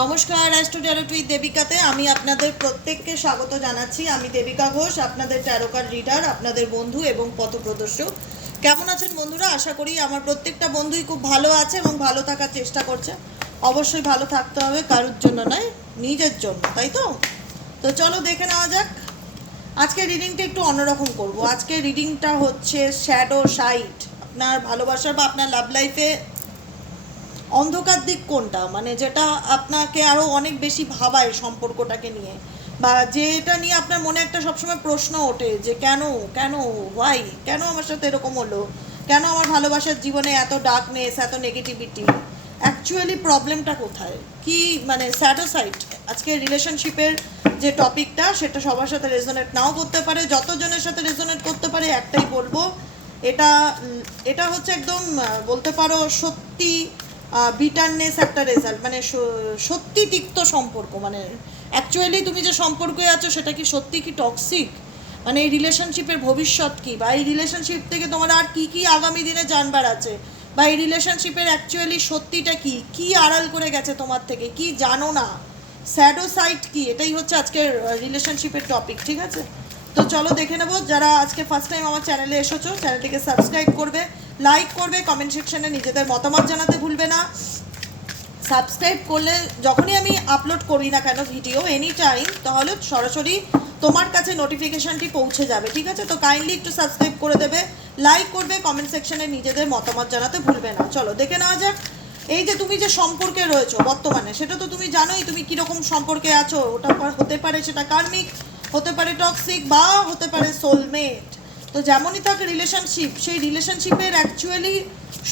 নমস্কার astro tarot with দেবিকাতে আমি আপনাদের প্রত্যেককে স্বাগত জানাচ্ছি। আমি দেবিকা ঘোষ, আপনাদের ট্যারোকার রিডার আপনাদের বন্ধু এবং পথপ্রদর্শক। কেমন আছেন বন্ধুরা? আশা করি আমার প্রত্যেকটা বন্ধুই খুব ভালো আছে এবং ভালো থাকার চেষ্টা করছে। অবশ্যই ভালো থাকতে হবে, কারোর জন্য নয়, নিজের জন্য, তাই তো? তো চলো দেখে নেওয়া যাক। আজকে রিডিংটা একটু অন্যরকম করব। আজকে রিডিংটা হচ্ছে শ্যাডো সাইট আপনার ভালোবাসার বা আপনার লাভ লাইফে অন্ধকার দিক কোনটা? মানে যেটা আপনাকে আরও অনেক বেশি ভাবায় সম্পর্কটাকে নিয়ে। বা যেটা নিয়ে আপনার মনে একটা সবসময় প্রশ্ন ওঠে যে, কেন? কেন? ওয়াই কেন আমার সাথে এরকম হলো? কেন আমার ভালোবাসার জীবনে এত ডার্কনেস এত নেগেটিভিটি অ্যাকচুয়ালি প্রবলেমটা কোথায়? কি মানে স্যাটোসাইট? আজকে রিলেশনশিপের যে টপিকটা, সেটা সবার সাথে রেজোনেট নাও করতে পারে। যতজনের সাথে রেজোনেট করতে পারে, একটাই বলব, এটা এটা হচ্ছে একদম বলতে পারো সত্যি বিটারনেস একটা রেজাল্ট মানে সত্যি তিক্ত সম্পর্ক মানে অ্যাকচুয়ালি তুমি যে সম্পর্কে আছো সেটা কি সত্যি কি টক্সিক মানে এই রিলেশনশিপের ভবিষ্যৎ কি? বা এই রিলেশনশিপ থেকে তোমার আর কি কি আগামী দিনে জানবার আছে? বা এই রিলেশনশিপের অ্যাকচুয়ালি সত্যিটা কি? কি আড়াল করে গেছে তোমার থেকে? কি জানো না? স্যাডো সাইট কি? এটাই হচ্ছে আজকের রিলেশনশিপের টপিক ঠিক আছে? তো চলো দেখে নেব, যারা আজকে ফার্স্ট টাইম আমার চ্যানেলে এসেছ চ্যানেলটিকে সাবস্ক্রাইব করবে। লাইক করবে কমেন্ট সেকশনে নিজেদের মতামত জানাতে ভুলবে না। সাবস্ক্রাইব করলে যখনই আমি আপলোড করি না কেন ভিডিও এনি টাইম তাহলে সরাসরি তোমার কাছে নোটিফিকেশনটি পৌঁছে যাবে, ঠিক আছে? তো কাইন্ডলি একটু সাবস্ক্রাইব করে দেবে লাইক করবে কমেন্ট সেকশনে নিজেদের মতামত জানাতে ভুলবে না। চলো, দেখে নেওয়া যাক। এই যে তুমি যে সম্পর্কে রয়েছো বর্তমানে, সেটা তো তুমি জানোই তুমি কীরকম সম্পর্কে আছো, ওটা হতে পারে সেটা কার্মিক হতে পারে টক্সিক বা হতে পারে সোলমেট তো যেমনই থাক রিলেশনশিপ সেই রিলেশনশিপের অ্যাকচুয়ালি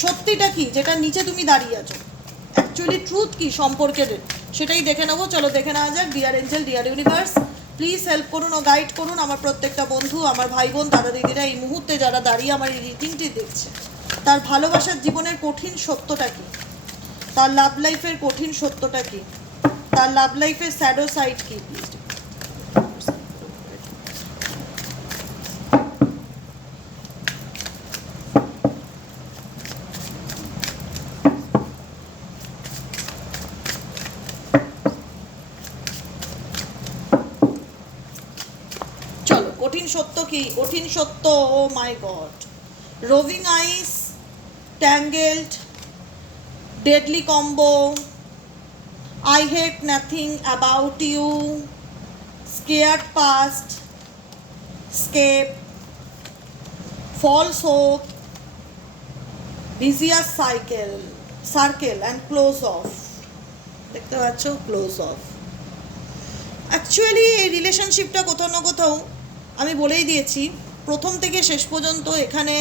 সত্যিটা কি? যেটা নিচে তুমি দাঁড়িয়ে আছো। অ্যাকচুয়ালি ট্রুথ কি সম্পর্কের? সেটাই দেখে নেব। চলো দেখে নেওয়া যাক। Dear angel dear universe please help করুন ও গাইড করুন আমার প্রত্যেকটা বন্ধু, আমার ভাই বোন দাদা দিদিরা এই মুহূর্তে যারা দাঁড়িয়ে আমার এই রিডিংটি দেখছে। তার ভালোবাসার জীবনের কঠিন সত্যটা কি? তার লাভ লাইফের কঠিন সত্যটা কি? তার লাভ লাইফের স্যাডো সাইড কি? প্লিজ চলো কঠিন সত্য কি? কঠিন সত্য? ও my God. Roving eyes, tangled, deadly combo, I hate nothing about you, scared past, escape, false hope, vicious cycle, circle and close off. দেখতে পাচ্ছ? Close of. অ্যাকচুয়ালি এই রিলেশনশিপটা কোথাও না কোথাও আমি বলেই দিয়েছি, প্রথম থেকে শেষ পর্যন্ত এখানে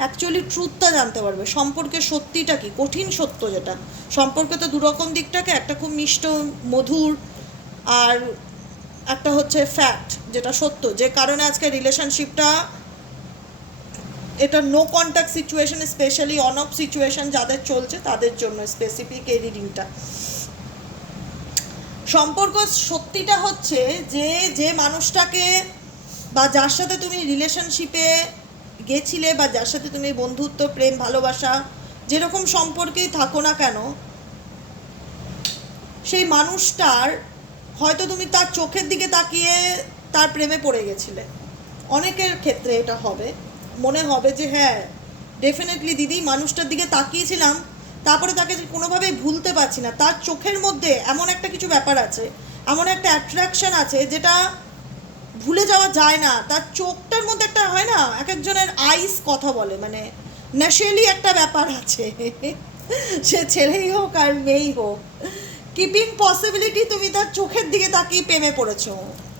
অ্যাকচুয়ালি ট্রুথটা জানতে পারবে। সম্পর্কের সত্যিটা কি? কঠিন সত্য যেটা। সম্পর্কে তো দুরকম দিকটাকে, একটা খুব মিষ্ট, মধুর, আর একটা হচ্ছে ফ্যাক্ট যেটা সত্য। যে কারণে আজকে রিলেশনশিপটা এটা no contact situation specially on off situation যাদের চলছে, তাদের জন্য স্পেসিফিক এই রিডিংটা সম্পর্ক সত্যিটা হচ্ছে যে যে মানুষটাকে বা যার সাথে তুমি রিলেশনশিপে গেছিলে বা যার সাথে তুমি বন্ধুত্ব, প্রেম, ভালোবাসা যেরকম সম্পর্কেই থাকো না কেন, সেই মানুষটার হয়তো তুমি তার চোখের দিকে তাকিয়ে তার প্রেমে পড়ে গেছিলে। অনেকের ক্ষেত্রে এটা হবে। মনে হবে যে হ্যাঁ ডেফিনেটলি দিদি মানুষটার দিকে তাকিয়েছিলাম, তারপরে তাকে কোনোভাবেই ভুলতে পারছি না। তার চোখের মধ্যে এমন একটা কিছু ব্যাপার আছে, এমন একটা অ্যাট্রাকশন আছে যেটা ভুলে যাওয়া যায় না। তার চোখটার মধ্যে একটা হয় না, এক একজনের আইস কথা বলে। মানে নেশেলি একটা ব্যাপার আছে। সে ছেলেই হোক আর মেয়েই হোক। কিপিং পসিবিলিটি তুমি তার চোখের দিকে তাকিয়ে প্রেমে পড়েছো।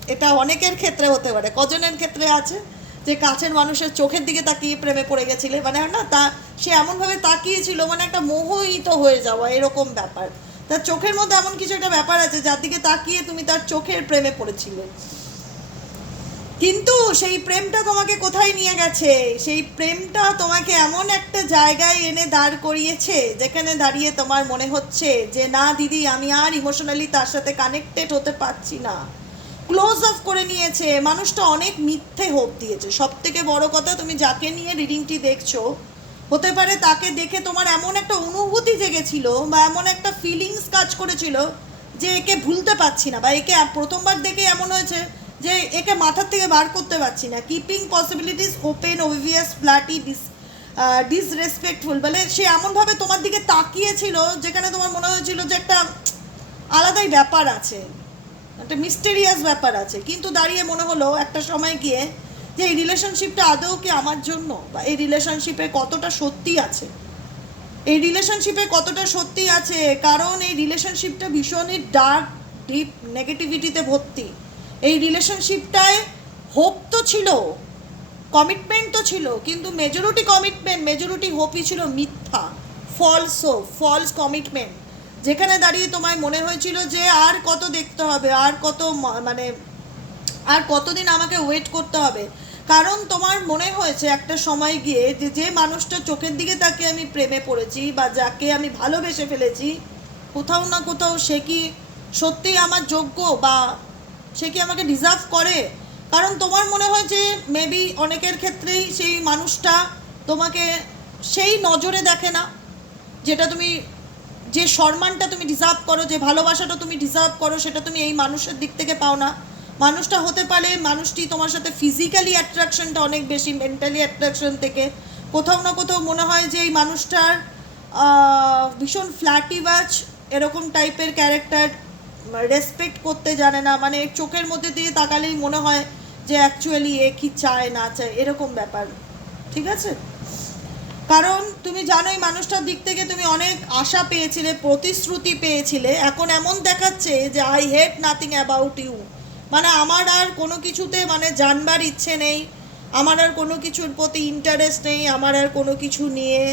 এটা অনেকের ক্ষেত্রে হতে পারে। কজনের ক্ষেত্রে আছে যে কাছের মানুষের চোখের দিকে তাকিয়ে প্রেমে পড়ে গেছিলে। মানে না, তা সে এমনভাবে তাকিয়েছিল মানে একটা মোহিত হয়ে যাওয়া, এরকম ব্যাপার। তার চোখের মধ্যে এমন কিছু একটা ব্যাপার আছে, যার দিকে তাকিয়ে তুমি তার চোখের প্রেমে পড়েছিলে। কিন্তু সেই প্রেমটা তোমাকে কোথায় নিয়ে গেছে? সেই প্রেমটা তোমাকে এমন একটা জায়গায় এনে দাঁড় করিয়েছে, যেখানে দাঁড়িয়ে তোমার মনে হচ্ছে যে, না, দিদি, আমি আর ইমোশনালি তার সাথে কানেক্টেড হতে পারছি না। ক্লোজ অফ করে নিয়েছে। মানুষটা অনেক মিথ্যে হোপ দিয়েছে। সব থেকে বড় কথা, তুমি যাকে নিয়ে রিডিংটি দেখছ, হতে পারে তাকে দেখে তোমার এমন একটা অনুভূতি জেগেছিল বা এমন একটা ফিলিংস কাজ করেছিল যে, একে ভুলতে পারছি না বা একে প্রথমবার দেখে এমন হয়েছে যে একে মাথার থেকে বার করতে পারছি না। Keeping possibilities open obvious flatty dis disrespectful বলে সে এমনভাবে তোমার দিকে তাকিয়েছিল, যেখানে তোমার মনে হয়েছিল যে একটা আলাদাই ব্যাপার আছে, একটা মিস্টেরিয়াস ব্যাপার আছে। কিন্তু দাঁড়িয়ে মনে হলো একটা সময় গিয়ে যে এই রিলেশনশিপটা আদৌ কি আমার জন্য? বা এই রিলেশনশিপে কতটা সত্যি আছে? এই রিলেশনশিপে কতটা সত্যি আছে? কারণ এই রিলেশনশিপটা ভীষণই ডার্ক ডিপ নেগেটিভিটিতে ভর্তি। এই রিলেশনশিপটায় হোপ তো ছিল কমিটমেন্ট তো ছিল, কিন্তু মেজরিটি কমিটমেন্ট মেজরিটি হোপই ছিল মিথ্যা ফলস হোপ ফলস কমিটমেন্ট যেখানে দাঁড়িয়ে তোমায় মনে হয়েছিল যে আর কত দেখতে হবে, আর কত মানে আর কতদিন আমাকে ওয়েট করতে হবে। কারণ তোমার মনে হয়েছে একটা সময় গিয়ে যে যে মানুষটা চোখের দিকে তাকে আমি প্রেমে পড়েছি বা যাকে আমি ভালোবেসে ফেলেছি, কোথাও না কোথাও সে কি সত্যিই আমার যোগ্য বা সে কি আমাকে ডিজার্ভ করে? কারণ তোমার মনে হয় যে মেবি অনেকের ক্ষেত্রেই সেই মানুষটা তোমাকে সেই নজরে দেখে না। যেটা তুমি, যে সম্মানটা তুমি ডিজার্ভ করো, যে ভালোবাসাটা তুমি ডিজার্ভ করো, সেটা তুমি এই মানুষের দিক থেকে পাও না। মানুষটা হতে পারে মানুষটি তোমার সাথে ফিজিক্যালি অ্যাট্রাকশনটা অনেক বেশি মেন্টালি অ্যাট্রাকশন থেকে। কোথাও না কোথাও মনে হয় যে এই মানুষটার ভীষণ ফ্ল্যাটি বাচ এরকম টাইপের ক্যারেক্টার রেসপেক্ট করতে জানে না মানে চোখের মধ্যে দিয়ে তাকালেই মনে হয় যে অ্যাকচুয়ালি এ কি চায়, না চায়, এরকম ব্যাপার। ঠিক আছে? কারণ তুমি জানোই মানুষটার দিক থেকে তুমি অনেক আশা পেয়েছিলে, প্রতিশ্রুতি পেয়েছিলে। এখন এমন দেখাচ্ছে যে I hate nothing about you মানে আমার আর কোনো কিছুতে মানে জানবার ইচ্ছে নেই, আমার আর কোনো কিছুর প্রতি ইন্টারেস্ট নেই, আমার আর কোনো কিছু নিয়ে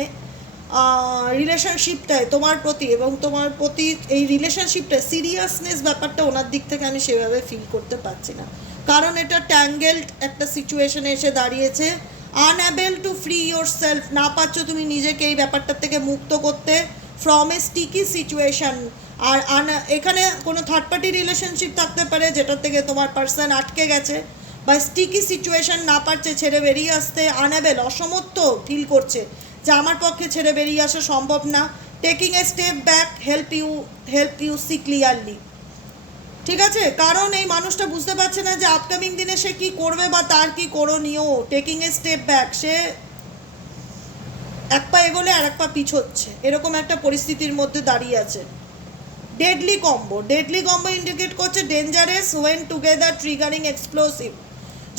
রিলেশনশিপটায় তোমার প্রতি এবং তোমার প্রতি এই রিলেশনশিপটা সিরিয়াসনেস ব্যাপারটা ওনার দিক থেকে আমি সেভাবে ফিল করতে পারছি না। কারণ এটা ট্যাঙ্গেলড একটা সিচুয়েশনে এসে দাঁড়িয়েছে। Unable to free your self না পারছ তুমি নিজেকে এই ব্যাপারটার থেকে মুক্ত করতে। ফ্রম এ স্টিকি সিচুয়েশন আর আন এখানে কোনো থার্ড পার্টি রিলেশনশিপ থাকতে পারে যেটার থেকে তোমার পার্সন আটকে গেছে বা স্টিকি সিচুয়েশন না পারছে, ছেড়ে বেরিয়ে আসতে আনঅ্যাবেল অসমর্থ ফিল করছে। যে আমার পক্ষে ছেড়ে বেরিয়ে আসা সম্ভব না। Taking a step back help you help you see clearly ঠিক আছে? কারণ এই মানুষটা বুঝতে পারছে না যে আপকামিং দিনে সে কি করবে বা তার কি করণীয়। টেকিং এ স্টেপ ব্যাক সে এক পা এগোলে আর এক পা পিছোচ্ছে। এরকম একটা পরিস্থিতির মধ্যে দাঁড়িয়ে আছে। Deadly combo deadly combo indicate করছে dangerous when together triggering explosive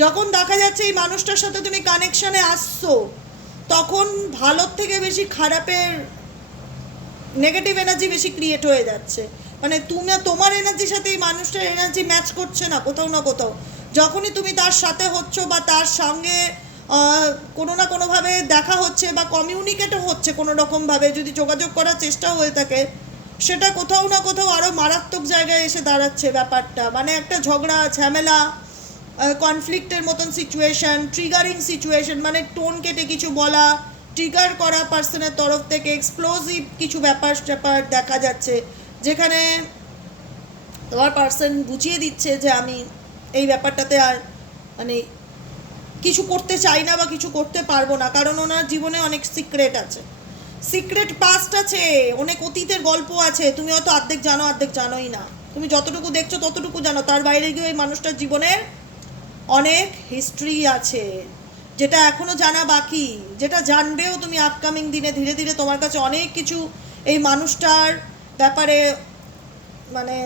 যখন দেখা যাচ্ছে এই মানুষটার সাথে তুমি কানেকশানে আসছো তখন ভালোর থেকে বেশি খারাপের নেগেটিভ এনার্জি বেশি ক্রিয়েট হয়ে যাচ্ছে। মানে তুমি তোমার এনার্জির সাথে এই মানুষটার এনার্জি ম্যাচ করছে না, কোথাও না কোথাও। যখনই তুমি তার সাথে হচ্ছ বা তার সঙ্গে কোনো না কোনোভাবে দেখা হচ্ছে বা কমিউনিকেটও হচ্ছে কোনো রকমভাবে যদি যোগাযোগ করার চেষ্টা হয়ে থাকে, সেটা কোথাও না কোথাও আরও মারাত্মক জায়গায় এসে দাঁড়াচ্ছে ব্যাপারটা। মানে একটা ঝগড়া, ঝামেলা কনফ্লিক্টের মতন সিচুয়েশন ট্রিগারিং সিচুয়েশন মানে টোন কেটে কিছু বলা ট্রিগার করা পার্সনের তরফ থেকে এক্সপ্লোসিভ কিছু ব্যাপার ট্যাপার দেখা যাচ্ছে, যেখানে তোমার পার্সন বুঝিয়ে দিচ্ছে যে আমি এই ব্যাপারটাতে আর মানে কিছু করতে চাই না বা কিছু করতে পারব না, কারণ ওনার জীবনে অনেক সিক্রেট আছে। সিক্রেট পাস্ট আছে, অনেক অতীতের গল্প আছে, তুমি হয়তো অর্ধেক জানো, অর্ধেক জানোই না। তুমি যতটুকু দেখছ ততটুকু জানো, তার বাইরে গিয়ে ওই মানুষটার জীবনের অনেক হিস্ট্রি আছে, যেটা এখনও জানা বাকি, যেটা জানবেও তুমি আপকামিং দিনে ধীরে ধীরে তোমার কাছে অনেক কিছু এই মানুষটার ব্যাপারে মানে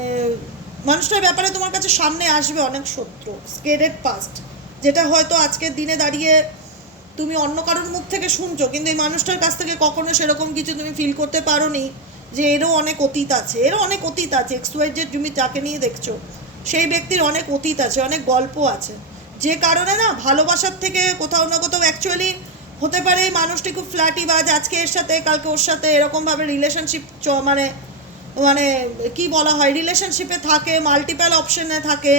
মানুষটার ব্যাপারে তোমার কাছে সামনে আসবে অনেক সত্য স্কেডেড পাস্ট যেটা হয়তো আজকের দিনে দাঁড়িয়ে তুমি অন্য কারোর মুখ থেকে শুনছো, কিন্তু এই মানুষটার কাছ থেকে কখনো সেরকম কিছু তুমি ফিল করতে পারো নি যে এরও অনেক অতীত আছে, এরও অনেক অতীত আছে এক্সওয়াইজ যে তুমি যাকে নিয়ে দেখছ, সেই ব্যক্তির অনেক অতীত আছে, অনেক গল্প আছে। যে কারণে না ভালোবাসার থেকে কোথাও না কোথাও অ্যাকচুয়ালি হতে পারে মানুষটি খুব ফ্ল্যাটি বাজ আজকে এর সাথে, কালকে ওর সাথে এরকমভাবে রিলেশনশিপ মানে মানে কি বলা হয় রিলেশনশিপে থাকে মাল্টিপল অপশনে থাকে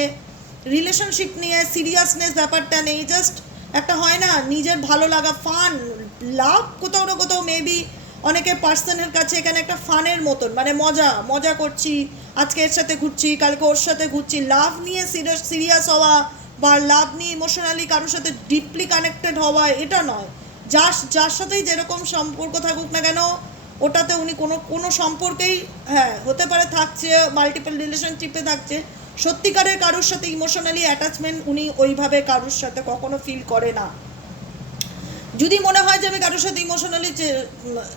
রিলেশনশিপ নিয়ে সিরিয়াসনেস ব্যাপারটা নেই জাস্ট একটা হয় না নিজের ভালো লাগা ফান লাভ কোথাও না কোথাও মেবি অনেকের পার্সনের কাছে এখানে একটা ফানের মতন মানে মজা মজা করছি, আজকে এর সাথে ঘুরছি, কালকে ওর সাথে ঘুরছি লাভ নিয়ে সিরিয়াস সিরিয়াস হওয়া বা লাভ নিয়ে ইমোশনালি কারোর সাথে ডিপলি কানেক্টেড হওয়া এটা নয়। যার যার সাথেই যেরকম সম্পর্ক থাকুক না কেন, ওটাতে উনি কোনো কোনো সম্পর্কেই হ্যাঁ হতে পারে থাকছে মাল্টিপল রিলেশনশিপে থাকছে, সত্যিকারের কারোর সাথে ইমোশনালি অ্যাটাচমেন্ট উনি ওইভাবে কারোর সাথে কখনো ফিল করে না। যদি মনে হয় যে আমি কারোর সাথে ইমোশনালি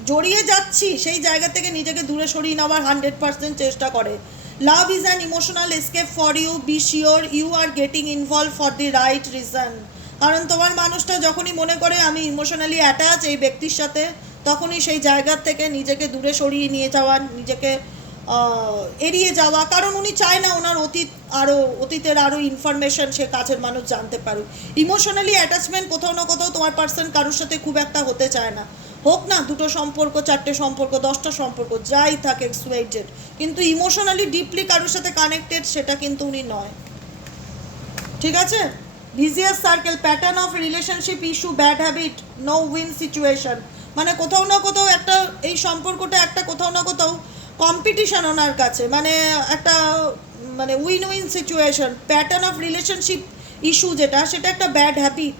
জড়িয়ে যাচ্ছি, সেই জায়গা থেকে নিজেকে দূরে সরিয়ে নেওয়ার হান্ড্রেড পার্সেন্ট চেষ্টা করে। Love is an emotional escape for you be sure you are getting involve for the right reason কারণ তোমার মানুষটা যখনই মনে করে আমি ইমোশনালি অ্যাটাচ এই ব্যক্তির সাথে, তখনই সেই জায়গার থেকে নিজেকে দূরে সরিয়ে নিয়ে যাওয়া, নিজেকে এড়িয়ে যাওয়া। কারণ উনি চায় না ওনার অতীত আরও অতীতের আরও ইনফরমেশন সে কাছের মানুষ জানতে পারুক। ইমোশনালি অ্যাটাচমেন্ট কোথাও না কোথাও তোমার পার্সন কারোর সাথে খুব একটা হতে চায় না। হোক না, দুটো সম্পর্ক, চারটে সম্পর্ক, দশটা সম্পর্ক, যাই থাকে এক্সওয়াইজেড কিন্তু ইমোশনালি ডিপলি কারোর সাথে কানেক্টেড সেটা কিন্তু উনি নয়। ঠিক আছে? Vicious circle pattern of relationship issue bad habit no win situation মানে কোথাও না কোথাও একটা, এই সম্পর্কটা একটা কোথাও না কোথাও কম্পিটিশন ওনার কাছে। মানে একটা মানে win win situation pattern of relationship issue যেটা, সেটা একটা ব্যাড হ্যাবিট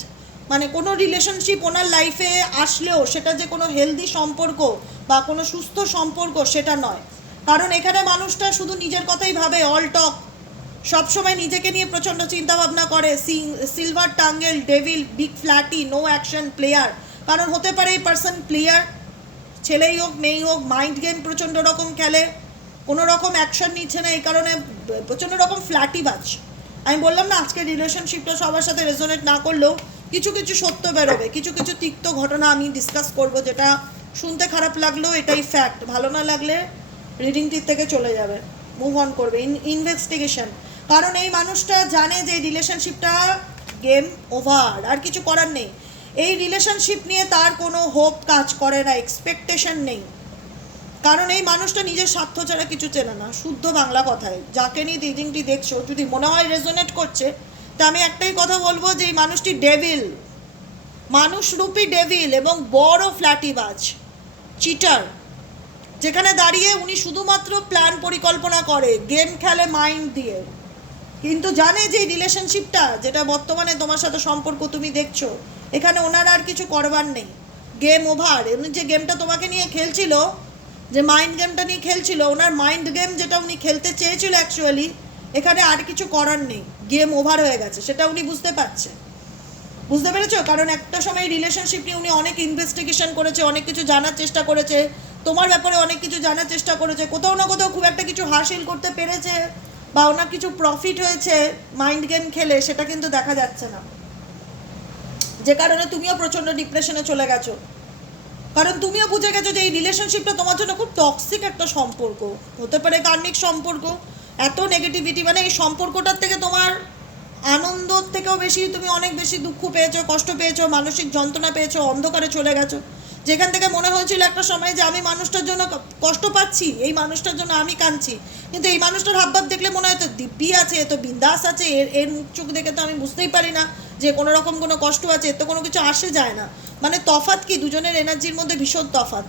মানে কোনো রিলেশনশিপ ওনার লাইফে আসলেও সেটা যে কোনো হেলদি সম্পর্ক বা কোনো সুস্থ সম্পর্ক সেটা নয়। কারণ এখানে মানুষটা শুধু নিজের কথাই ভাবে অল টক সবসময় নিজেকে নিয়ে প্রচণ্ড চিন্তাভাবনা করে। Silver tangle devil big flatty no action player কারণ হতে পারে এই পার্সন প্লেয়ার ছেলেই হোক, মেয়েই হোক মাইন্ড গেম প্রচণ্ড রকম খেলে। কোনো রকম অ্যাকশন নিচ্ছে না, এই কারণে প্রচণ্ড রকম ফ্ল্যাটি বাজ। আমি বললাম না, আজকে রিলেশনশিপটা সবার সাথে রেজোনেট না করলেও কিছু কিছু সত্য বেরোবে, কিছু কিছু তিক্ত ঘটনা আমি ডিসকাস করব যেটা শুনতে খারাপ লাগলেও এটাই ফ্যাক্ট ভালো না লাগলে রিডিংটির থেকে চলে যাবে মুভ অন করবে ইনভেস্টিগেশন কারণ এই মানুষটা জানে যে রিলেশনশিপটা গেম ওভার আর কিছু করার নেই, এই রিলেশনশিপ নিয়ে তার কোনো হোপ কাজ করে না এক্সপেকটেশন নেই, কারণ এই মানুষটা নিজের স্বার্থ ছাড়া কিছু চেনে না, শুদ্ধ বাংলা কথায় যাকে নিয়ে রিডিংটি দেখছ, যদি মনে হয় রেজোনেট করছে তা আমি একটাই কথা বলব যে এই মানুষটি ডেভিল মানুষরূপী ডেভিল এবং বড় ফ্ল্যাটিবাজ চিটার যেখানে দাঁড়িয়ে উনি শুধুমাত্র প্ল্যান পরিকল্পনা করে গেম খেলে মাইন্ড দিয়ে। কিন্তু জানে যে রিলেশনশিপটা যেটা বর্তমানে তোমার সাথে সম্পর্ক তুমি দেখছ, এখানে ওনার আর কিছু করবার নেই। গেম ওভার উনি যে গেমটা তোমাকে নিয়ে খেলছিল, যে মাইন্ড গেমটা নিয়ে খেলছিল, ওনার মাইন্ড গেম যেটা উনি খেলতে চেয়েছিল অ্যাকচুয়ালি এখানে আর কিছু করার নেই। গেম ওভার হয়ে গেছে। সেটা উনি বুঝতে পারছে বুঝতে পেরেছ? কারণ একটা সময় রিলেশনশিপ নিয়ে উনি অনেক ইনভেস্টিগেশন করেছে, অনেক কিছু জানার চেষ্টা করেছে। তোমার ব্যাপারে অনেক কিছু জানার চেষ্টা করেছে। কোথাও না কোথাও খুব একটা কিছু হাসিল করতে পেরেছে বা ওনার কিছু প্রফিট হয়েছে মাইন্ড গেম খেলে, সেটা কিন্তু দেখা যাচ্ছে না। যে কারণে তুমিও প্রচণ্ড ডিপ্রেশনে চলে গেছো। কারণ তুমিও বুঝে গেছো যে এই রিলেশনশিপটা তোমার জন্য খুব টক্সিক একটা সম্পর্ক। হতে পারে কার্মিক সম্পর্ক এত নেগেটিভিটি মানে এই সম্পর্কটার থেকে তোমার আনন্দর থেকেও বেশি তুমি অনেক বেশি দুঃখ পেয়েছ, কষ্ট পেয়েছ, মানসিক যন্ত্রণা পেয়েছ, অন্ধকারে চলে গেছো। যেখান থেকে মনে হয়েছিল একটা সময় যে আমি মানুষটার জন্য কষ্ট পাচ্ছি, এই মানুষটার জন্য আমি কাঁদছি। কিন্তু এই মানুষটার হাবভাব দেখলে মনে হয় তো দিব্যি আছে এ তো বিন্দাস আছে, এর এর মুখ চোখ দেখে তো আমি বুঝতেই পারি না যে কোনো রকম কোনো কষ্ট আছে, এর তো কোনো কিছু আসে যায় না। মানে তফাৎ কি? দুজনের এনার্জির মধ্যে ভীষণ তফাৎ।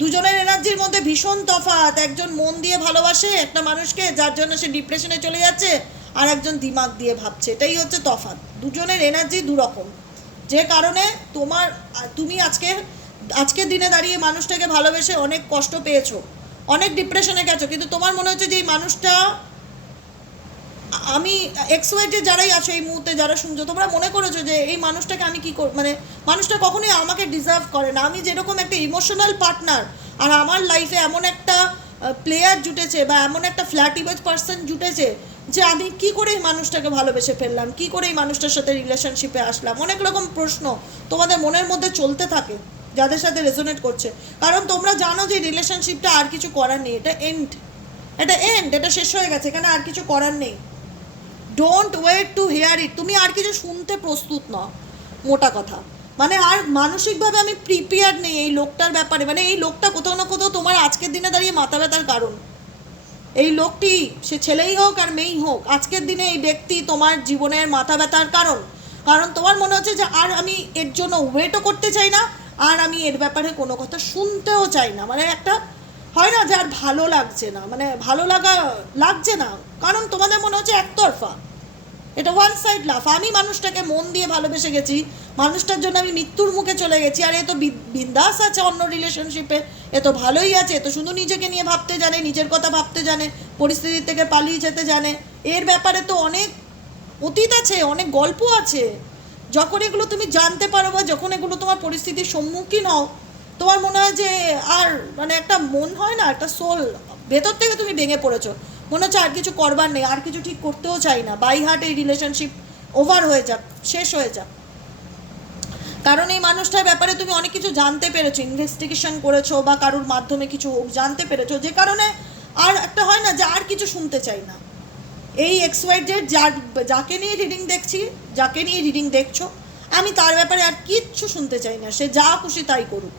দুজনের এনার্জির মধ্যে ভীষণ তফাত একজন মন দিয়ে ভালোবাসে একটা মানুষকে, যার জন্য সে ডিপ্রেশনে চলে যাচ্ছে, আর একজন দিমাগ দিয়ে ভাবছে। এটাই হচ্ছে তফাত দুজনের এনার্জি দুরকম। যে কারণে তোমার, তুমি আজকে, আজকের দিনে দাঁড়িয়ে মানুষটাকে ভালোবেসে অনেক কষ্ট পেয়েছ, অনেক ডিপ্রেশনে গেছো, কিন্তু তোমার মনে হচ্ছে যে এই মানুষটা আমি এক্স ওয়াইটে যারাই আছো এই মুহূর্তে, যারা শুনছো, তোমরা মনে করেছ যে এই মানুষটাকে আমি কি মানে মানুষটা কখনোই আমাকে ডিজার্ভ করে না। আমি যেরকম একটা ইমোশনাল পার্টনার আর আমার লাইফে এমন একটা প্লেয়ার জুটেছে বা এমন একটা ফ্ল্যাটিবাজ পার্সন জুটেছে যে আমি কি করে এই মানুষটাকে ভালোবেসে ফেললাম, কি করে এই মানুষটার সাথে রিলেশনশিপে আসলাম। অনেক রকম প্রশ্ন তোমাদের মনের মধ্যে চলতে থাকে, যাদের সাথে রেজোনেট করছে। কারণ তোমরা জানো যে রিলেশনশিপটা আর কিছু করার নেই, এটা এন্ড এটা এন্ড এটা শেষ হয়ে গেছে, এখানে আর কিছু করার নেই। Don't wait to hear it তুমি আর কিছু শুনতে প্রস্তুত ন, মোটা কথা। মানে আর মানসিকভাবে আমি প্রিপেয়ার নেই এই লোকটার ব্যাপারে। মানে এই লোকটা কোথাও না কোথাও তোমার আজকের দিনে দাঁড়িয়ে মাথা ব্যথার কারণ। এই লোকটি, সে ছেলেই হোক আর মেয়েই হোক, আজকের দিনে এই ব্যক্তি তোমার জীবনের মাথা ব্যথার কারণ। কারণ তোমার মনে হচ্ছে যে আর আমি এর জন্য ওয়েটও করতে চাই না, আর আমি এর ব্যাপারে কোনো কথা শুনতেও চাই না। মানে একটা হয় না যে আর ভালো লাগছে না। মানে ভালো লাগা, লাগছে না। কারণ তোমাদের মনে হচ্ছে একতরফা। এটা ওয়ান সাইড লাভ আমি মানুষটাকে মন দিয়ে ভালোবেসে গেছি। মানুষটার জন্য আমি মৃত্যুর মুখে চলে গেছি। আর এ তো বিন্দাস আছে অন্য রিলেশনশিপে এ। তো ভালোই আছে। এ তো শুধু নিজেকে নিয়ে ভাবতে জানে, নিজের কথা ভাবতে জানে পরিস্থিতি থেকে পালিয়ে যেতে জানে। এর ব্যাপারে তো অনেক অতীত আছে, অনেক গল্প আছে। যখন এগুলো তুমি জানতে পারো বা যখন এগুলো তোমার পরিস্থিতির সম্মুখীন হও, তোমার মনে হয় যে আর মানে একটা মন হয় না, একটা সোল ভেতর থেকে তুমি ভেঙে পড়েছো। মনে হচ্ছে আর কিছু করবার নেই, আর কিছু ঠিক করতেও চাই না। বাই হার্ট এই রিলেশনশিপ ওভার হয়ে যাক, শেষ হয়ে যাক। কারণ এই মানুষটার ব্যাপারে তুমি অনেক কিছু জানতে পেরেছ ইনভেস্টিগেশন করেছ বা কারোর মাধ্যমে কিছু জানতে পেরেছ। যে কারণে আর একটা হয় না যে আর কিছু শুনতে চাই না। এই এক্স ওয়াই জেড যার, যাকে নিয়ে রিডিং দেখছি, যাকে নিয়ে রিডিং দেখছ, আমি তার ব্যাপারে আর কিচ্ছু শুনতে চাই না। সে যা খুশি তাই করুক।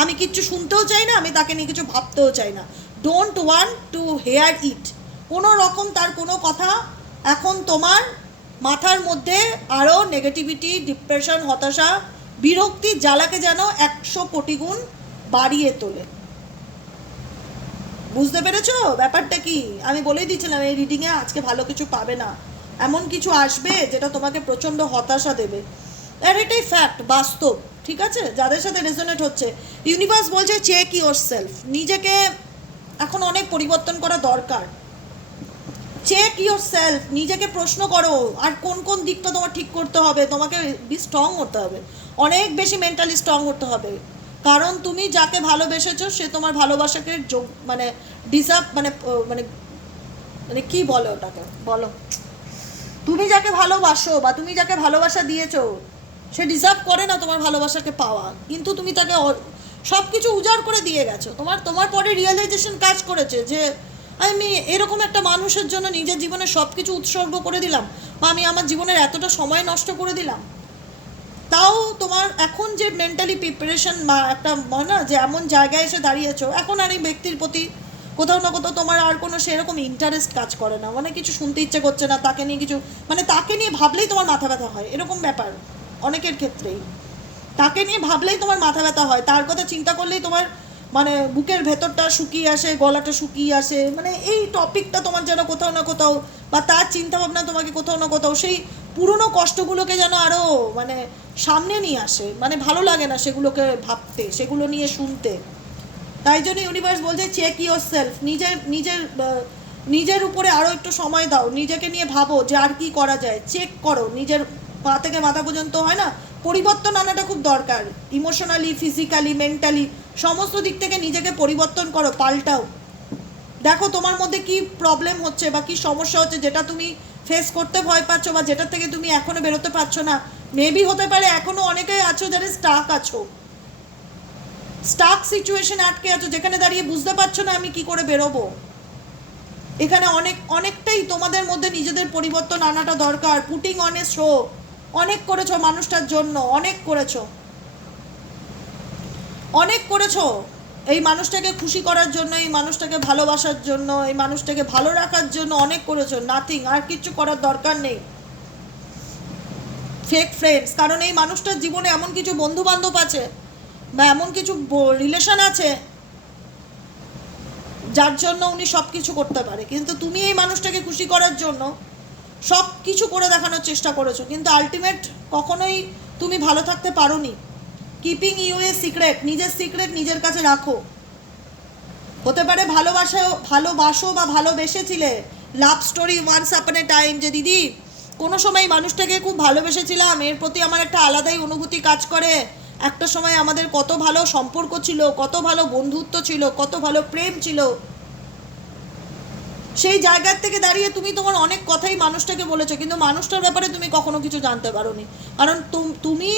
আমি কিচ্ছু শুনতেও চাই না, আমি তাকে নিয়ে কিছু ভাবতেও চাই না। Don't want to hear it কোনো রকম তার কোনো কথা এখন তোমার মাথার মধ্যে আরও নেগেটিভিটি ডিপ্রেশন হতাশা, বিরক্তি, জ্বালাকে যেন একশো কোটি গুণ বাড়িয়ে তোলে। বুঝতে পেরেছ? ব্যাপারটা কি? আমি বলেই দিয়েছিলাম, এই রিডিংয়ে আজকে ভালো কিছু পাবে না। এমন কিছু আসবে যেটা তোমাকে প্রচণ্ড হতাশা দেবে। আর এটাই ফ্যাক্ট বাস্তব, ঠিক আছে? যাদের সাথে রেজোনেট হচ্ছে। ইউনিভার্স বলছে চেক ইউর সেলফ নিজেকে এখন অনেক পরিবর্তন করা দরকার। চেক ইউর সেলফ নিজেকে প্রশ্ন করো, আর কোন কোন দিকটা তোমার ঠিক করতে হবে, তোমাকে বি স্ট্রং হতে হবে। অনেক বেশি মেন্টালি স্ট্রং হতে হবে। কারণ তুমি যাকে ভালোবেসেছো, সে তোমার ভালোবাসাকে যোগ মানে ডিজার্ভ মানে মানে মানে কি বলো ওটাকে? বলো। তুমি যাকে ভালোবাসো বা তুমি যাকে ভালোবাসা দিয়েছ, সে ডিজার্ভ করে না তোমার ভালোবাসাকে পাওয়া। কিন্তু তুমি তাকে সব কিছু উজাড় করে দিয়ে গেছো। তোমার তোমার পরে রিয়েলাইজেশন কাজ করেছে যে আমি এরকম একটা মানুষের জন্য নিজের জীবনে সব কিছু উৎসর্গ করে দিলাম বা আমি আমার জীবনের এতটা সময় নষ্ট করে দিলাম। তাও তোমার এখন যে মেন্টালি প্রিপারেশন বা একটা না যে এমন জায়গায় এসে দাঁড়িয়েছো, এখন আর এই ব্যক্তির প্রতি কোথাও না কোথাও তোমার আর কোনো সেরকম ইন্টারেস্ট কাজ করে না। মানে কিছু শুনতে ইচ্ছে করছে না, তাকে নিয়ে কিছু মানে তাকে নিয়ে ভাবলেই তোমার মাথা ব্যথা হয়, এরকম ব্যাপার অনেকের ক্ষেত্রেই। তাকে নিয়ে ভাবলেই তোমার মাথা ব্যথা হয়, তার কথা চিন্তা করলেই তোমার মানে বুকের ভেতরটা শুকিয়ে আসে, গলাটা শুকিয়ে আসে মানে এই টপিকটা তোমার যেন কোথাও না কোথাও বা তার চিন্তা ভাবনা তোমাকে কোথাও না কোথাও সেই পুরনো কষ্টগুলোকে যেন আরও মানে সামনে নিয়ে আসে। মানে ভালো লাগে না সেগুলোকে ভাবতে, সেগুলো নিয়ে শুনতে। তাই জন্য ইউনিভার্স বলছে চেক ইউর সেলফ নিজের নিজের নিজের উপরে আরও একটু সময় দাও। নিজেকে নিয়ে ভাবো যে আর কি করা যায়। চেক করো। নিজের পা থেকে মাথা পর্যন্ত হয় না? পরিবর্তন আনাটা খুব দরকার। ইমোশনালি ফিজিক্যালি মেন্টালি সমস্ত দিক থেকে নিজেকে পরিবর্তন করো, পাল্টাও। দেখো তোমার মধ্যে কি প্রবলেম হচ্ছে বা কি সমস্যা হচ্ছে যেটা তুমি ফেস করতে ভয় পাচ্ছ বা যেটা থেকে তুমি এখনও বেরোতে পারছ না। মেবি হতে পারে এখনও অনেকেই আছো যারা স্টাক আছো। স্টাক সিচুয়েশন আটকে আছো, যেখানে দাঁড়িয়ে বুঝতে পারছ না আমি কি করে বেরোবো। এখানে অনেক, অনেকটাই তোমাদের মধ্যে নিজেদের পরিবর্তন আনাটা দরকার। পুটিং অন এ শো অনেক করেছ মানুষটার জন্য, অনেক করেছ। অনেক করেছ। এই মানুষটাকে খুশি করার জন্য, এই মানুষটাকে ভালোবাসার জন্য, এই মানুষটাকে ভালো রাখার জন্য অনেক করেছ। নাথিং আর কিচ্ছু করার দরকার নেই। ফেক ফ্রেন্ডস কারণ এই মানুষটার জীবনে এমন কিছু বন্ধু বান্ধব আছে বা এমন কিছু রিলেশন আছে যার জন্য উনি সব কিছু করতে পারে। কিন্তু তুমি এই মানুষটাকে খুশি করার জন্য সব কিছু করে দেখানোর চেষ্টা করেছ। কিন্তু আলটিমেট কখনোই তুমি ভালো থাকতে পারোনি। কিপিং ইউ এ সিক্রেট নিজের সিক্রেট নিজের কাছে রাখো। হতে পারে ভালোবাসা ভালোবাসো বা ভালোবেসেছিলে। লাভ স্টোরি ওয়ান্স আপন এ টাইম যে দিদি, কোনো সময় মানুষটাকে খুব ভালোবেসেছিলাম, এর প্রতি আমার একটা আলাদাই অনুভূতি কাজ করে। একটা সময় আমাদের কত ভালো সম্পর্ক ছিল, কত ভালো বন্ধুত্ব ছিল, কত ভালো প্রেম ছিল। সেই জায়গার থেকে দাঁড়িয়ে তুমি তোমার অনেক কথাই মানুষটাকে বলেছ, কিন্তু মানুষটার ব্যাপারে তুমি কখনো কিছু জানতে পারোনি। কারণ তুমি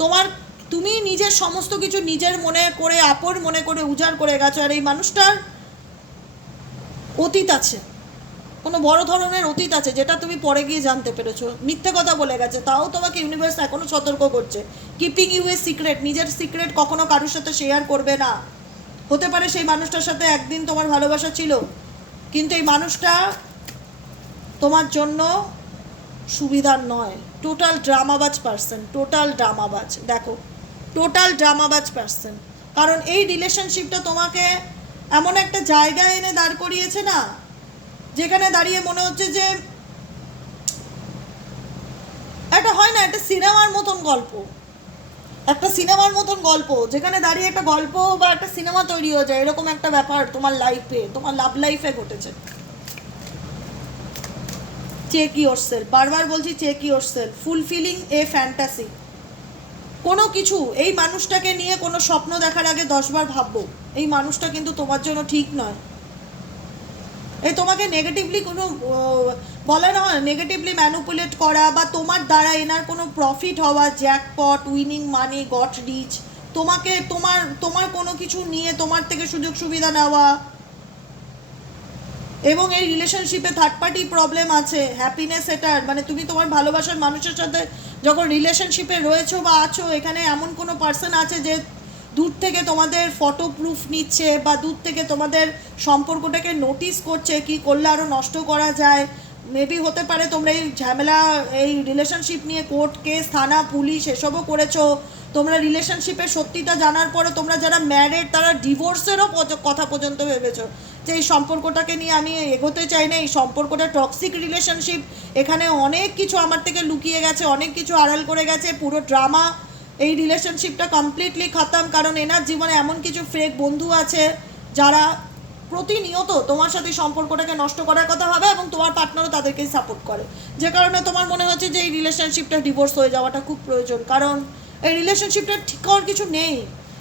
তোমার তুমি নিজের সমস্ত কিছু নিজের মনে করে, আপন মনে করে উজাড় করে গেছো, আর এই মানুষটার অতীত আছে। কোনো বড় ধরনের অতীত আছে যেটা তুমি পরে গিয়ে জানতে পেরেছ। মিথ্যে কথা বলে গেছে, তাও তোমাকে ইউনিভার্স এখনও সতর্ক করছে। কিপিং ইউ এ সিক্রেট নিজের সিক্রেট কখনো কারোর সাথে শেয়ার করবে না। হতে পারে সেই মানুষটার সাথে একদিন তোমার ভালোবাসা ছিল, কিন্তু এই মানুষটা তোমার জন্য সুবিধার নয়। টোটাল ড্রামাবাজ পার্সন টোটাল ড্রামাবাজ দেখো টোটাল ড্রামাবাজ পার্সন কারণ এই রিলেশনশিপটা তোমাকে এমন একটা জায়গায় এনে দাঁড় করিয়েছে না, যেখানে দাঁড়িয়ে মনে হচ্ছে যে একটা হয় না, একটা সিনেমার মতন গল্প। একটা সিনেমার মতন গল্প, যেখানে দাঁড়িয়ে একটা গল্প বা একটা সিনেমা তৈরি হয়ে যায়, এরকম একটা ব্যাপার তোমার লাইফে তোমার লাভ লাইফে ঘটেছে। চেক ইয়োর সেলফ বারবার বলছি check yourself fulfilling a fantasy কোনো কিছু, এই মানুষটাকে নিয়ে কোনো স্বপ্ন দেখার আগে দশবার ভাববো, এই মানুষটা কিন্তু তোমার জন্য ঠিক নয়। এই তোমাকে নেগেটিভলি কোনো বলে না নেগেটিভলি ম্যানুপুলেট করা বা তোমার দ্বারা এনার কোনো প্রফিট হওয়া jackpot winning money got rich তোমাকে, তোমার তোমার কোনো কিছু নিয়ে তোমার থেকে সুযোগ সুবিধা নেওয়া এবং এই রিলেশনশিপে থার্ড পার্টি প্রবলেম আছে হ্যাপিনেস এটার মানে তুমি তোমার ভালোবাসার মানুষের সাথে যখন রিলেশনশিপে রয়েছো বা আছো, এখানে এমন কোনো পার্সন আছে যে দূর থেকে তোমাদের ফটো প্রুফ নিচ্ছে বা দূর থেকে তোমাদের সম্পর্কটাকে নোটিস করছে, কি করলে আরও নষ্ট করা যায় মেবি হতে পারে তোমরা এই ঝামেলা, এই রিলেশনশিপ নিয়ে কোর্ট কেস থানা, পুলিশ এসবও করেছ। তোমরা রিলেশনশিপের সত্যিটা জানার পরে তোমরা যারা ম্যারেড তারা ডিভোর্সেরও কথা পর্যন্ত ভেবেছো। যে এই সম্পর্কটাকে নিয়ে আমি এগোতে চাই না, এই সম্পর্কটা টক্সিক রিলেশনশিপ এখানে অনেক কিছু আমার থেকে লুকিয়ে গেছে, অনেক কিছু আড়াল করে গেছে, পুরো ড্রামা এই রিলেশনশিপটা কমপ্লিটলি খতম। কারণ এনার জীবনে এমন কিছু ফেক বন্ধু আছে যারা প্রতিনিয়ত তোমার সাথে সম্পর্কটাকে নষ্ট করার কথা ভাবে এবং তোমার পার্টনারও তাদেরকেই সাপোর্ট করে। যে কারণে তোমার মনে হচ্ছে যে এই রিলেশনশিপটা ডিভোর্স হয়ে যাওয়াটা খুব প্রয়োজন। কারণ এই রিলেশনশিপটা ঠিক হওয়ার কিছু নেই।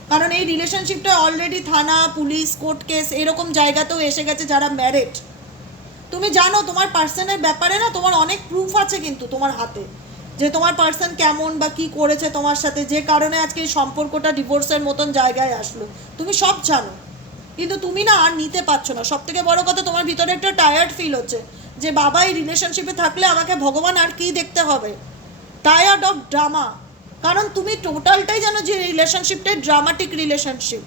কারণ এই রিলেশনশিপটা অলরেডি থানা, পুলিশ কোর্ট কেস এরকম জায়গাতেও এসে গেছে যারা ম্যারেড তুমি জানো তোমার পার্সনের ব্যাপারে না তোমার অনেক প্রুফ আছে কিন্তু তোমার হাতে। যে তোমার পার্সন কেমন বা কি করেছে তোমার সাথে। যে কারণে আজকে এই সম্পর্কটা ডিভোর্সের মতন জায়গায় আসলো। তুমি সব জানো। কিন্তু তুমি না আর নিতে পারছ না। সব থেকে বড় কথা, তোমার ভিতরে একটা টায়ার্ড ফিল হচ্ছে যে, বাবা, এই রিলেশনশিপে থাকলে আমাকে ভগবান আর কি দেখতে হবে? টায়ার্ড অফ ড্রামা কারণ তুমি টোটালটাই জানো যে রিলেশনশিপটাই ড্রামাটিক রিলেশনশিপ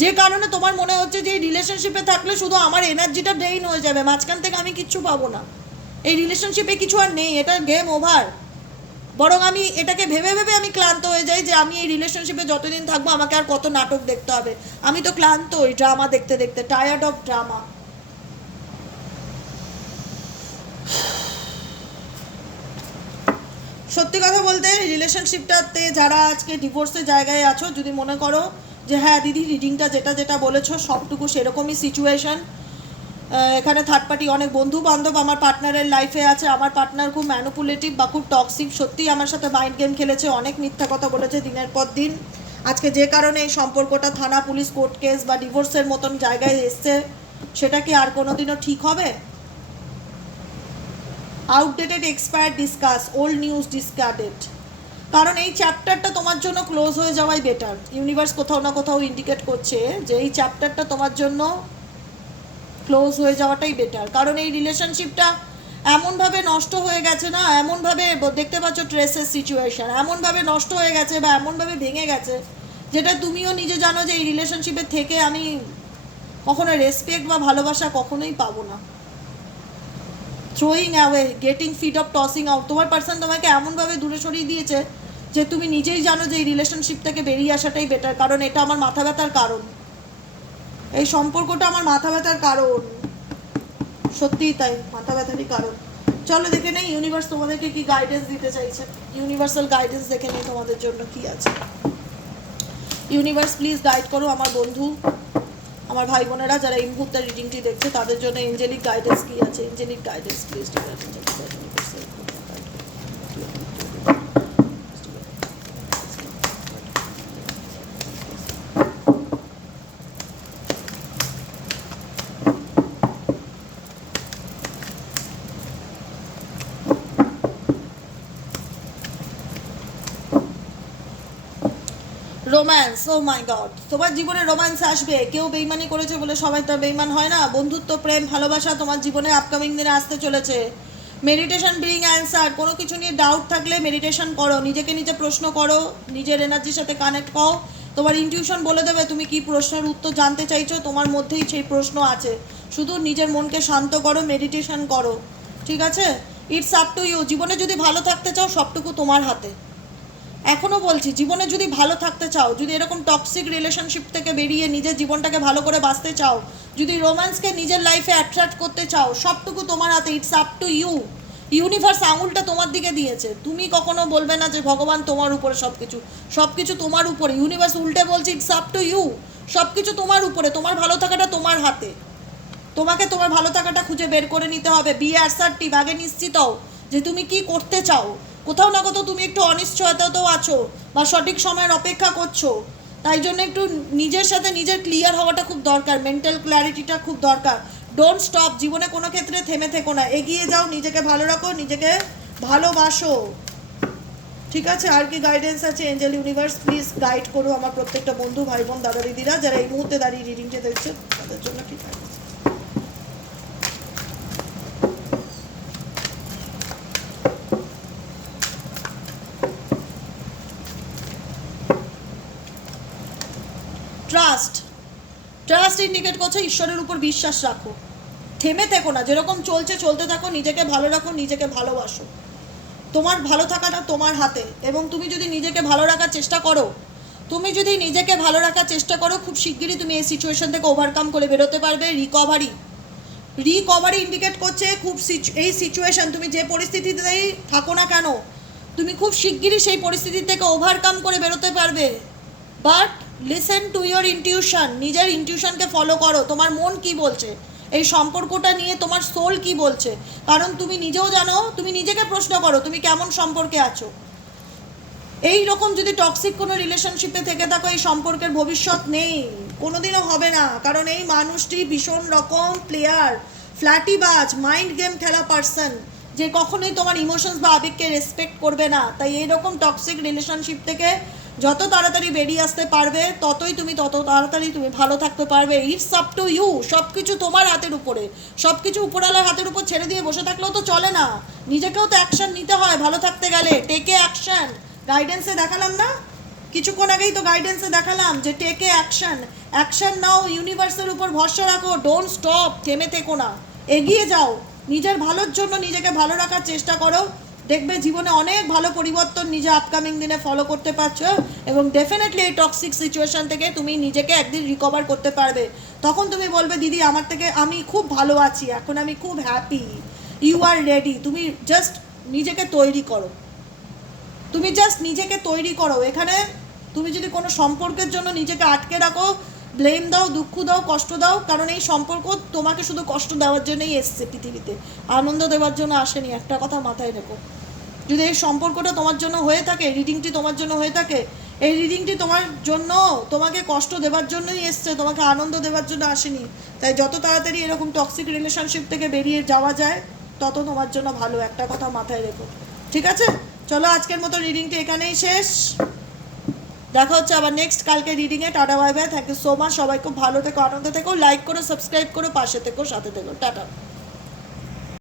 যে কারণে তোমার মনে হচ্ছে যে, এই রিলেশনশিপে থাকলে শুধু আমার এনার্জিটা ড্রেইন হয়ে যাবে। মাঝখান থেকে আমি কিচ্ছু পাবো না। এই রিলেশনশিপে কিছু আর নেই। এটা গেম ওভার বরং আমি এটাকে ভেবে ভেবে আমি ক্লান্ত হয়ে যাই যে আমি এই রিলেশনশিপে যতদিন থাকব আমাকে আর কত নাটক দেখতে হবে। আমি তো ক্লান্ত ওই ড্রামা দেখতে দেখতে টায়ার্ড অফ ড্রামা সত্যি কথা বলতে রিলেশনশিপটাতে যারা আজকে ডিভোর্সের জায়গায় আছো, যদি মনে করো যে হ্যাঁ দিদি রিডিংটা যেটা যেটা বলেছ, সবটুকু সেরকমই সিচুয়েশন এখানে থার্ড পার্টি অনেক বন্ধু বান্ধব আমার পার্টনারের লাইফে আছে। আমার পার্টনার খুব ম্যানুপুলেটিভ বা খুব টক্সিক সত্যিই আমার সাথে মাইন্ড গেম খেলেছে, অনেক মিথ্যা কথা বলেছে দিনের পর দিন। আজকে যে কারণে এই সম্পর্কটা থানা, পুলিশ কোর্ট কেস বা ডিভোর্সের মতন জায়গায় এসছে, সেটা কি আর কোনোদিনও ঠিক হবে? Outdated expire discuss old news discarded কারণ এই চ্যাপ্টারটা তোমার জন্য ক্লোজ হয়ে যাওয়াই বেটার ইউনিভার্স কোথাও না কোথাও ইন্ডিকেট করছে যে এই চ্যাপ্টারটা তোমার জন্য ক্লোজ হয়ে যাওয়াটাই বেটার কারণ এই রিলেশনশিপটা এমনভাবে নষ্ট হয়ে গেছে না, এমনভাবে দেখতে পাচ্ছ ট্রেসের সিচুয়েশন এমনভাবে নষ্ট হয়ে গেছে বা এমনভাবে ভেঙে গেছে, যেটা তুমিও নিজে জানো যে এই রিলেশনশিপে থেকে আমি কখনো রেসপেক্ট বা ভালোবাসা কখনোই পাবো না। Throwing away getting fit off tossing out তোমার পার্সন তোমাকে এমনভাবে দূরে সরিয়ে দিয়েছে যে তুমি নিজেই জানো যে এই রিলেশনশিপ থেকে বেরিয়ে আসাটাই বেটার কারণ এটা আমার মাথা ব্যথার কারণ। এই সম্পর্কটা আমার মাথা ব্যথার কারণ। সত্যিই তাই, মাথা ব্যথারই কারণ। চলো দেখে নেই ইউনিভার্স তোমাদেরকে কি গাইডেন্স দিতে চাইছে। ইউনিভার্সাল গাইডেন্স দেখে নেই তোমাদের জন্য কি আছে। ইউনিভার্স প্লিজ গাইড করো আমার বন্ধু, আমার ভাই বোনেরা যারা এই মুহূর্তে রিডিংটি দেখছে, তাদের জন্য এঞ্জেলিক গাইডেন্স কি আছে? Angelic guidance please romance oh my god তোমার জীবনে রোম্যান্স আসবে, কেউ বেইমানি করেছে বলে সবাই তো বেইমান হয় না। বন্ধুত্ব, প্রেম, ভালোবাসা তোমার জীবনে আপকামিং দিনে আসতে চলেছে। মেডিটেশন ব্রিং অ্যান্সার কোনো কিছু নিয়ে ডাউট থাকলে মেডিটেশন করো। নিজেকে নিজে প্রশ্ন করো, নিজের এনার্জির সাথে কানেক্ট করো তোমার ইনটিউশন বলে দেবে তুমি কি প্রশ্নের উত্তর জানতে চাইছো, তোমার মধ্যেই সেই প্রশ্ন আছে। শুধু নিজের মনকে শান্ত করো মেডিটেশন করো। ঠিক আছে? ইটস আপ টু ইউ জীবনে যদি ভালো থাকতে চাও, সবটুকু তোমার হাতে। এখনও বলছি, জীবনে যদি ভালো থাকতে চাও, যদি এরকম টক্সিক রিলেশনশিপ থেকে বেরিয়ে নিজের জীবনটাকে ভালো করে বাঁচতে চাও, যদি রোম্যান্সকে নিজের লাইফে অ্যাট্রাক্ট করতে চাও, সবটুকু তোমার হাতে it's up to you universe আঙুলটা তোমার দিকে দিয়েছে। তুমি কখনো বলবে না যে, ভগবান তোমার উপরে সব কিছু সব কিছু তোমার উপরে। ইউনিভার্স উল্টে বলছে ইটস আপ টু ইউ সব কিছু তোমার উপরে, তোমার ভালো থাকাটা তোমার হাতে। তোমাকে তোমার ভালো থাকাটা খুঁজে বের করে নিতে হবে। বিয়ে অ্যাসার্টিভ আগে নিশ্চিত হও যে তুমি কি করতে চাও। কোথাও না কোথাও তুমি একটু অনিশ্চয়তাতেও আছো বা সঠিক সময়ের অপেক্ষা করছ। তাই জন্য একটু নিজের সাথে নিজের ক্লিয়ার হওয়াটা খুব দরকার মেন্টাল ক্ল্যারিটিটা খুব দরকার। ডোন্ট স্টপ জীবনে কোনো ক্ষেত্রে থেমে থেকো না, এগিয়ে যাও, নিজেকে ভালো রাখো, নিজেকে ভালোবাসো। ঠিক আছে? আর কি গাইডেন্স আছে? এঞ্জেল ইউনিভার্স প্লিজ গাইড করো আমার প্রত্যেকটা বন্ধু, ভাই বোন, দাদা, দিদিরা, যারা এই মুহূর্তে দাঁড়িয়ে রিডিংটা দেখছে, তাদের জন্য কি guidance? ইন্ডিকেট করছে, ঈশ্বরের উপর বিশ্বাস রাখো। থেমে থেকো না, যেরকম চলছে, চলতে থাকো, নিজেকে ভালো রাখো, নিজেকে ভালোবাসো। তোমার ভালো থাকাটা তোমার হাতে, এবং তুমি যদি নিজেকে ভালো রাখার চেষ্টা করো, তুমি যদি নিজেকে ভালো রাখার চেষ্টা করো, খুব শিগগিরই তুমি এই সিচুয়েশন থেকে ওভারকাম করে বেরোতে পারবে। রিকভারি রিকভারি ইন্ডিকেট করছে খুব এই সিচুয়েশন তুমি যে পরিস্থিতিতেই থাকো না কেন, তুমি খুব শিগগিরই সেই পরিস্থিতি থেকে ওভারকাম করে বেরোতে পারবে। But listen to your intuition নিজের ইনটিউশনকে ফলো করো। তোমার মন কি বলছে? এই সম্পর্কটা নিয়ে তোমার সোল কি বলছে? কারণ তুমি নিজেও জানো, তুমি নিজেকে প্রশ্ন করো, তুমি কেমন সম্পর্কে আছো? এই রকম যদি টক্সিক কোনো রিলেশনশিপে থেকে থাকো, এই সম্পর্কের ভবিষ্যৎ নেই। কোনোদিনও হবে না। কারণ এই মানুষটি ভীষণ রকম প্লেয়ার ফ্ল্যাটিবাজ মাইন্ড গেম খেলা পার্সন যে কখনোই তোমার ইমোশনস বা আবেগকে রেসপেক্ট করবে না। তাই এইরকম টক্সিক রিলেশনশিপ থেকে যত তাড়াতাড়ি বেরিয়ে আসতে পারবে, ততই তুমি তত তাড়াতাড়ি তুমি ভালো থাকতে পারবে। ইটস আপ টু ইউ সব কিছু তোমার হাতের উপরে। সব কিছু উপরওয়ালার হাতের উপর ছেড়ে দিয়ে বসে থাকলেও তো চলে না। নিজেকেও তো অ্যাকশন নিতে হয় ভালো থাকতে গেলে। টেকে অ্যাকশন গাইডেন্সে দেখালাম না? কিছুক্ষণ আগেই তো গাইডেন্সে দেখালাম যে টেকে অ্যাকশন অ্যাকশন নাও ইউনিভার্সের উপর ভরসা রাখো। ডোন্ট স্টপ থেমে থেকো না। এগিয়ে যাও। নিজের ভালোর জন্য নিজেকে ভালো রাখার চেষ্টা করো। দেখবে জীবনে অনেক ভালো পরিবর্তন নিজে আপকামিং দিনে ফলো করতে পারছ এবং ডেফিনেটলি এই টক্সিক সিচুয়েশন থেকে তুমি নিজেকে একদিন রিকভার করতে পারবে। তখন তুমি বলবে, দিদি, আমার থেকে আমি খুব ভালো আছি, এখন আমি খুব হ্যাপি ইউ আর রেডি তুমি জাস্ট নিজেকে তৈরি করো। তুমি জাস্ট নিজেকে তৈরি করো। এখানে তুমি যদি কোনো সম্পর্কের জন্য নিজেকে আটকে রাখো ব্লেম দাও, দুঃখ দাও, কষ্ট দাও, কারণ এই সম্পর্ক তোমাকে শুধু কষ্ট দেওয়ার জন্যই এসছে পৃথিবীতে। আনন্দ দেওয়ার জন্য আসেনি, একটা কথা মাথায় রেখো। যদি এই সম্পর্কটা তোমার জন্য হয়ে থাকে রিডিংটি তোমার জন্য হয়ে থাকে, এই রিডিংটি তোমার জন্য তোমাকে কষ্ট দেওয়ার জন্যই এসছে, তোমাকে আনন্দ দেওয়ার জন্য আসেনি। তাই যত তাড়াতাড়ি এরকম টক্সিক রিলেশনশিপ থেকে বেরিয়ে যাওয়া যায়, তত তোমার জন্য ভালো। একটা কথা মাথায় রেখো। ঠিক আছে? চলো আজকের মতো রিডিংটি এখানেই শেষ। দেখা হচ্ছে আবার নেক্সট কালকে রিডিংয়ে tata bye bye thank you so much সবাই খুব ভালো থেকো, আনন্দ থেকো। লাইক করো সাবস্ক্রাইব করো, পাশে থেকো, সাথে থেকো। টাটা।